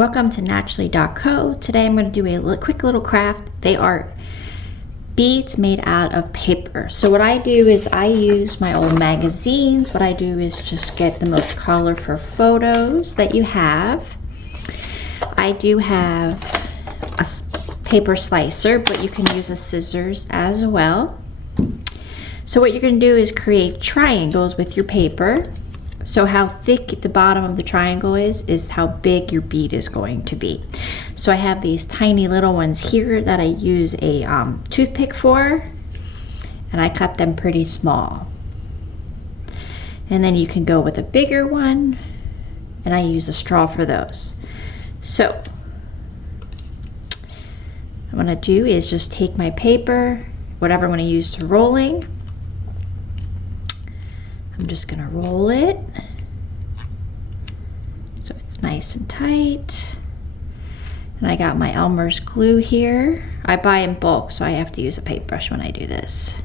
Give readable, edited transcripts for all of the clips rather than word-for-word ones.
Welcome to naturally.co. Today I'm going to do a quick little craft. They are beads made out of paper. So what I do is I use my old magazines. What I do is just get the most colorful photos that you have. I do have a paper slicer, but you can use a scissors as well. So what you're going to do is create triangles with your paper. So how thick the bottom of the triangle is how big your bead is going to be. So I have these tiny little ones here that I use a toothpick for, and I cut them pretty small. And then you can go with a bigger one, and I use a straw for those. So what I'm going to do is just take my paper, whatever I'm going to use to rolling. I'm just going to roll it so it's nice and tight. And I got my Elmer's glue here. I buy in bulk, so I have to use a paintbrush when I do this.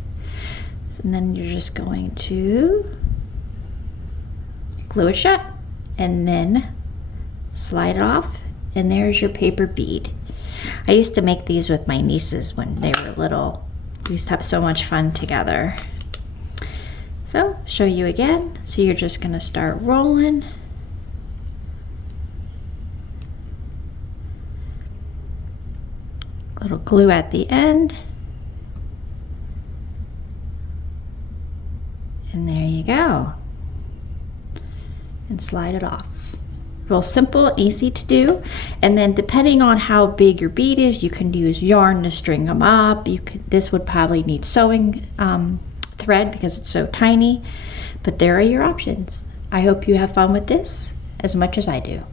And then you're just going to glue it shut and then slide it off, and there's your paper bead. I used to make these with my nieces when they were little. We used to have so much fun together. So, show you again. So you're just gonna start rolling. Little glue at the end. And there you go. And slide it off. Real simple, easy to do. And then depending on how big your bead is, you can use yarn to string them up. This would probably need sewing thread because it's so tiny, but there are your options. I hope you have fun with this as much as I do.